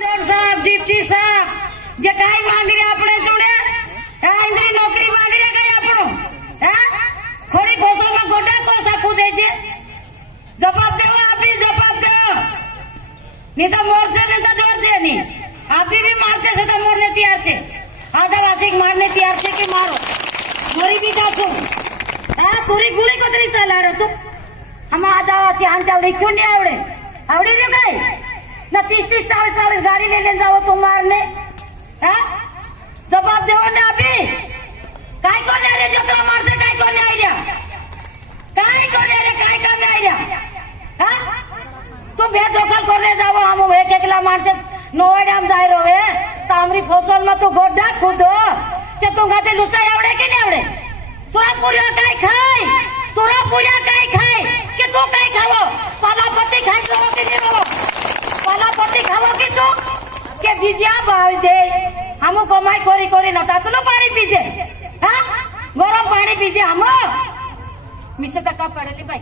साहब deputy साहब जे काय मांगी रे આપણે જોડે આંગળી નોકરી માંગી રે કઈ આપણો હે ખોરી ફસલમાં ગોટા કોસા કૂદે છે જવાબ દેવો આપી જવાબ દેવો નીતા મોરશે ને તો ડરશે નહીં આપી भी मारते से तो मोरने तैयार છે आदिवासी मारने तैयार છે कि मारो मरी भी जातो हां पूरी गुली कोतरी चला रे तू हम आदिवासी हांचा लिखो नहीं आवड़े आवड़े रे काय ना 30-30 40-40 गाड़ी ले जाओ तुम मारने हाँ जवाब देव ने अभी काय को नहीं रे जो मारते काय को नहीं आइडिया काय को नहीं रे काय का नहीं आइडिया हाँ तुम बेदखल करने जाओ हम एक एकला मारते नोएडाम जाय रोवे तामरी फसल में तू गोड्डा खुदो जे तू गाते लुचाई आवड़े के नहीं आवड़े तोरा पूरा काय खाय तोरा पूरा काय खाय के तू काय खावो पाला पत्ती खाई रो के नहीं रो पाला पत्ती खावो की तू के बिजिया भाव दे हम कमाई करी करी न तातलो पानी पीजे हां गरम पानी पीजे हम मिसे तक पड़ेली भाई